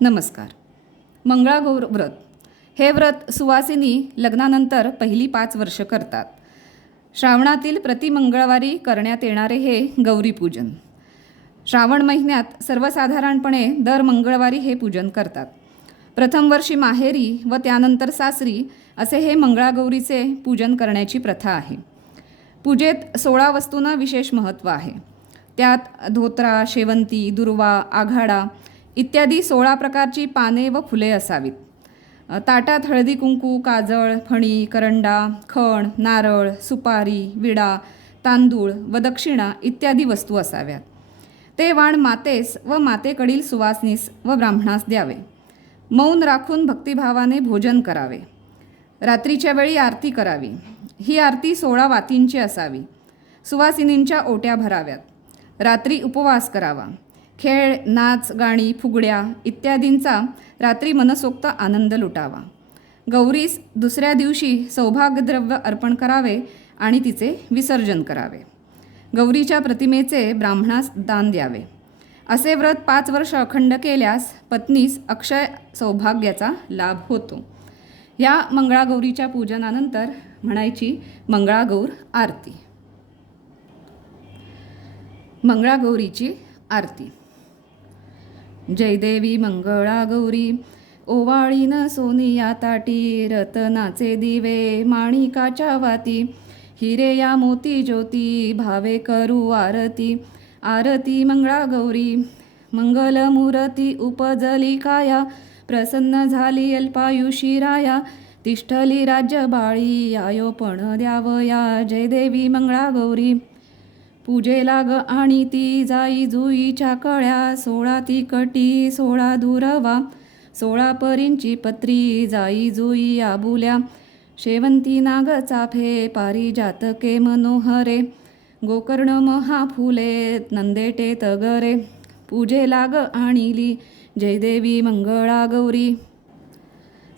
नमस्कार. मंगळागौर व्रत. हे व्रत सुवासिनी लग्नानंतर पहिली पाच वर्ष करतात. श्रावणातील प्रति मंगळवारी करण्यात येणारे हे गौरीपूजन श्रावण महिन्यात सर्वसाधारणपणे दर मंगळवारी हे पूजन करतात. प्रथम वर्षी माहेरी व त्यानंतर सासरी असे हे मंगळागौरीचे पूजन करण्याची प्रथा आहे. पूजेत सोळा वस्तूंना विशेष महत्त्व आहे. त्यात धोत्रा शेवंती दुर्वा आघाडा इत्यादी सोळा प्रकारची पाने व फुले असावीत. ताटात हळदी कुंकू काजळ फणी करंडा खण नारळ सुपारी विडा तांदूळ व दक्षिणा इत्यादी वस्तू असाव्यात. ते वाण मातेस व मातेकडील सुवासनीस व ब्राह्मणास द्यावे. मौन राखून भक्तिभावाने भोजन करावे. रात्रीच्या वेळी आरती करावी. ही आरती सोळा वातींची असावी. सुवासिनींच्या ओट्या भराव्यात. रात्री उपवास करावा. खेळ नाच गाणी फुगड्या इत्यादींचा रात्री मनसोक्त आनंद लुटावा. गौरीस दुसऱ्या दिवशी सौभाग्यद्रव्य अर्पण करावे आणि तिचे विसर्जन करावे. गौरीच्या प्रतिमेचे ब्राह्मणास दान द्यावे. असे व्रत पाच वर्ष अखंड केल्यास पत्नीस अक्षय सौभाग्याचा लाभ होतो. या मंगळागौरीच्या पूजनानंतर म्हणायची मंगळागौर आरती. मंगळागौरीची आरती. जयदेवी मंगळा गौरी ओवाळीन सोनिया ताटी रतनाचे दिवे माणिकाच्या वाती हिरे या मोती ज्योती भावे करू आरती आरती मंगळा गौरी मंगलमूर्ती उपजली काया प्रसन्न झाली अल्पायुषी राया तिष्ठली राज्य बाळी आयो पण द्यावया जयदेवी मंगळा गौरी. पूजेला ग आणि ती जाई जुईच्या कळ्या सोळा तिकटी सोळा दुरवा सोळा परींची पत्री जाई जुई आबुल्या शेवंती नाग चाफे पारिजातके मनोहरे गोकर्ण महाफुले नंदेटे तगरे पूजे लाग आणिली जयदेवी मंगळा गौरी.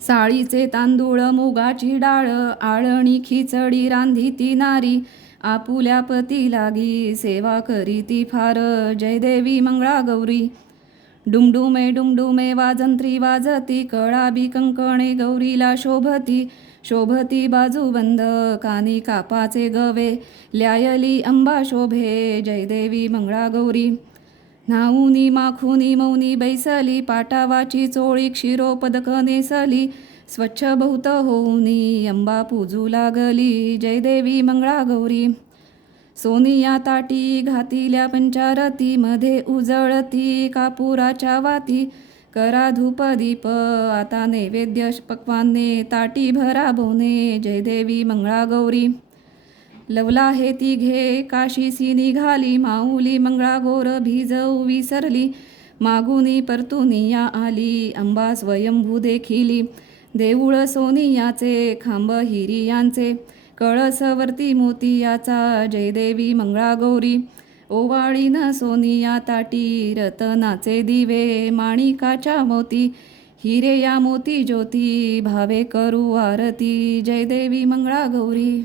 साळीचे तांदूळ मुगाची डाळ आळणी खिचडी रांधी ती नारी आपुल्या पती लागी सेवा करी ती फार. जय देवी मंगळा गौरी. डुमडुमे डुमडुमे वाजंत्री वाजती कळाबी कंकणे गौरीला शोभती शोभती बाजूबंद कानी कापाचे गवे ल्यायली अंबा शोभे. जय देवी मंगळा गौरी. न्हाऊनी माखुनी मौनी बैसली पाटावाची चोळी क्षीरोपदक नेसली स्वच्छ बहुत होऊनी अंबा पूजू लागली. जय देवी मंगळा गौरी. सोनिया ताटी घातिल्या पंचारती मध्ये उजळती कापुराच्या वाती. करा धूप दीप आता नैवेद्य पक्वाने ताटी भरा बोने. जय देवी मंगळा गौरी. लवला हे ती घे काशीसी निघाली. माऊली मंगळागोर भिजऊ विसरली. मागुनी परतुनी या आली अंबा स्वयंभू देखिली. देऊळ सोनियाचे खांब हिरियांचे कळसवरती मोतियाचा जय देवी मंगळागौरी ओवाळीन सोनिया ताटी रतनाचे दिवे माणिकाच्या मोती हिरे या मोती ज्योती भावे करू आरती जय देवी मंगळागौरी.